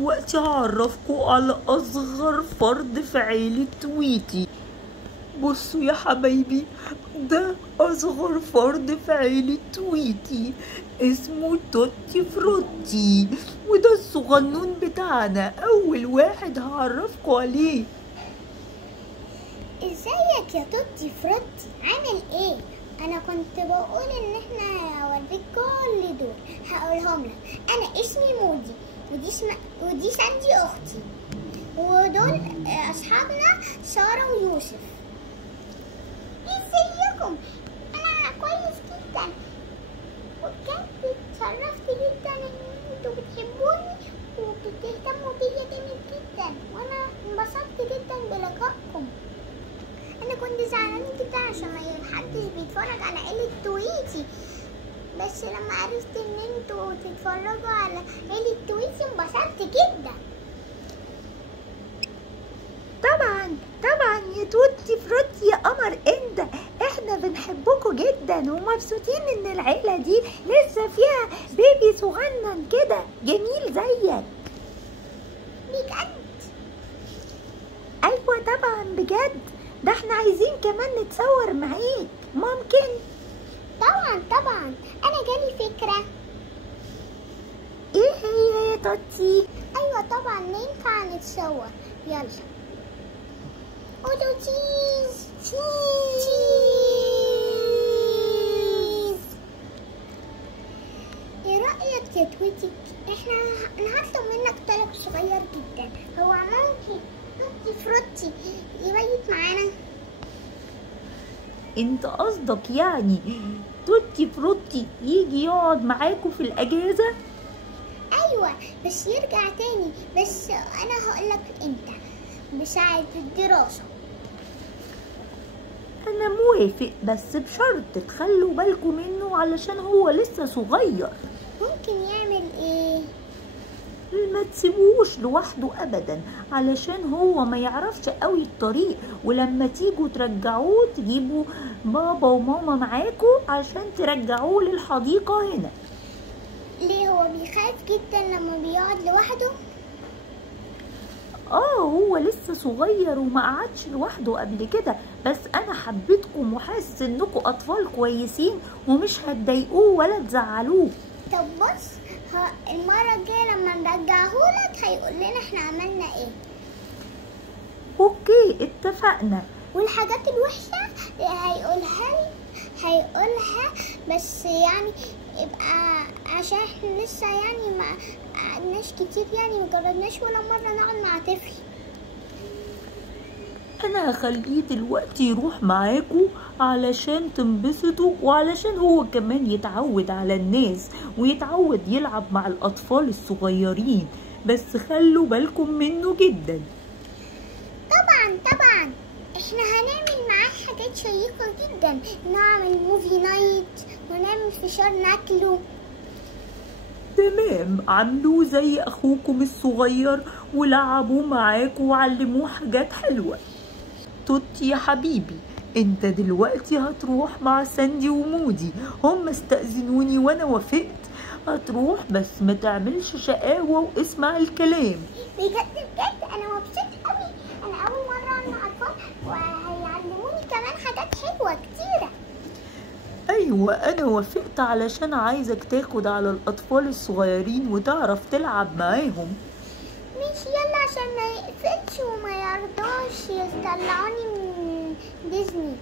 دلوقتي هعرفكوا على أصغر فرد في عيلة تويتي. بصوا يا حبايبي، ده أصغر فرد في عيلة تويتي، اسمه توتي فروتي، وده الصغنون بتاعنا. أول واحد هعرفكوا عليه. ازيك يا توتي فروتي، عامل ايه؟ انا كنت بقول ان احنا هوريك كل دول، هقولهم لك. انا اسمي مودي، ودي ساندي اختي، ودول اصحابنا سارة ويوسف. ازيكم؟ انا كويس جدا، وبجد اتشرفت جدا ان انتوا بتحبوني وبتهتموا بيا جامد جدا، وانا انبسطت جدا بلقائكم. انا كنت زعلانه جدا عشان ما حدش بيتفرج على عيلة تويتي، بس لما عرفت ان انتوا تتفرجوا على عيلة تويتي انبسطت جدا. طبعا يا توتي فروتي يا قمر، انت احنا بنحبكوا جدا ومبسوطين ان العيلة دي لسه فيها بيبي صغنن كده جميل زيك. بجد؟ ايوه طبعا بجد، ده احنا عايزين كمان نتصور معاك، ممكن؟ طبعا انا جالي فكرة. ايه هي يا توتي؟ ايوه طبعا ينفع نتصور، يلا قولوا تشيز. ايه رأيك يا تويتي؟ انا هطلب منك طلب صغير جدا. هو ممكن توتي فروتي يبيت معانا؟ انت قصدك يعني توتي فروتي يجي يقعد معاكوا في الأجازة؟ ايوه بس يرجع تاني، بس انا هقولك امتى، بساعة الدراسة. أنا موافق، بس بشرط تخلوا بالكوا منه علشان هو لسه صغير. ممكن يعمل ايه؟ ما تسيبوش لوحده أبدا، علشان هو ما يعرفش قوي الطريق، ولما تيجوا ترجعوه تجيبوا بابا وماما معاكوا عشان ترجعوه للحديقة هنا. ليه هو بيخاف جدا لما بيقعد لوحده؟ هو لسه صغير وما قعدش لوحده قبل كده، بس انا حبيتكم وحاسس انكم اطفال كويسين ومش هتضايقوه ولا تزعلوه. طب بص، المرة الجاية لما نرجعهولك هيقول لنا احنا عملنا ايه. اوكي اتفقنا. والحاجات الوحشة هيقولها بس يعني يبقى عشان احنا لسه يعني ما قعدناش كتير، يعني مجربناش ولا مرة نقعد مع طفل. انا هخليه دلوقتي يروح معاكوا علشان تنبسطوا، وعلشان هو كمان يتعود على الناس ويتعود يلعب مع الاطفال الصغيرين، بس خلوا بالكم منه جدا. طبعا احنا هنعمل معاه حاجات شيقة جدا، نعمل موفي نايت ونعمل فشار ناكله. تمام، عملوه زي اخوكم الصغير ولعبوا معاكوا وعلموه حاجات حلوة. توتي يا حبيبي، انت دلوقتي هتروح مع ساندي ومودي، هم استأذنوني وانا وافقت. هتروح بس ما تعملش شقاوة واسمع الكلام. بجد انا مبسوط قوي، انا اول مرة مع اطفال وهيعلموني كمان حاجات حلوة كتيرة. ايوه انا وافقت علشان عايزك تاخد على الاطفال الصغيرين وتعرف تلعب معاهم. ماشي يلا، عشان ما يقفلش وما يرضاش يطلعوني من ديزني.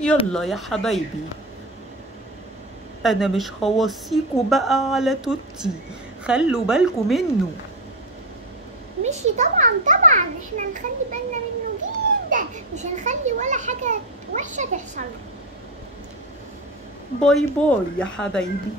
يلا يا حبايبي، انا مش هوصيكوا بقى على توتي، خلوا بالكوا منه. ماشي طبعا احنا نخلي بالنا منه جدا، مش هنخلي ولا حاجة وحشة تحصل. باي باي يا حبايبي.